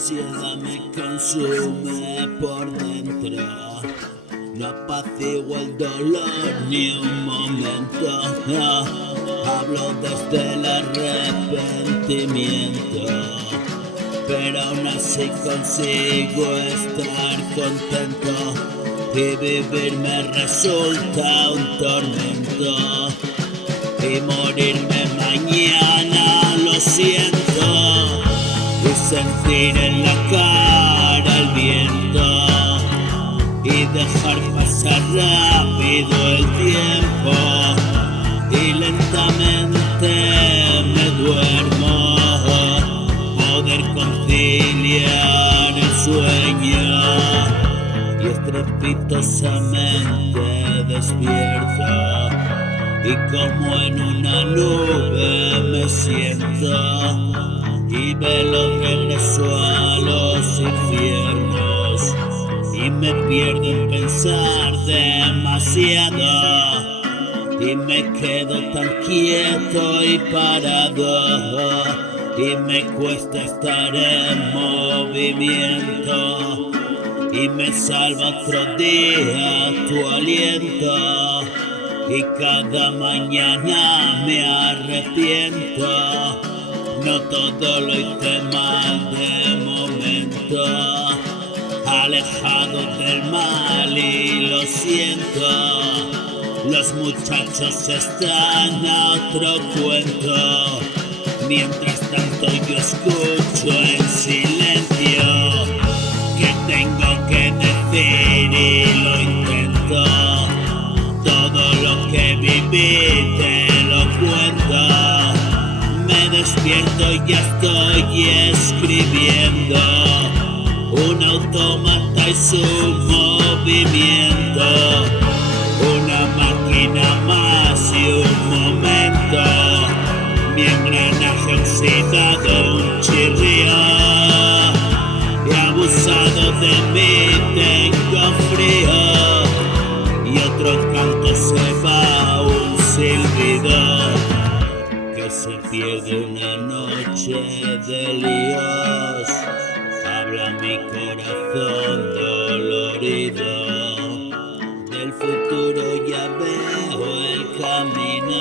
ansiedad me consume por dentro. No apaciguo el dolor ni un momento. No, hablo desde el arrepentimiento, pero aún así consigo estar contento y vivir me resulta un tormento. Y morirme mañana lo siento, y sentir en la cara el viento y dejar pasar rápido el tiempo, y lentamente me duermo, poder conciliar el sueño y estrepitosamente despierto, y como en una nube me siento y velo regreso a los infiernos, y me pierdo en pensar demasiado y me quedo tan quieto y parado, y me cuesta estar en movimiento, y me salva otro día tu aliento, y cada mañana me arrepiento. No todo lo hice mal de momento, alejado del mal y lo siento. Los muchachos están a otro cuento, mientras tanto yo escucho en silencio que tengo que decir y lo intento. Todo lo que viví te lo cuento. Me despierto y ya estoy escribiendo. Un autómata y su movimiento. Una máquina más y un momento. Mi engranaje oxidado, un chirrío. Y abusado de mí tengo frío. Y otro canto se va, un silbido, que se pierde una noche de líos. Habla mi corazón dolorido, del futuro ya veo el camino.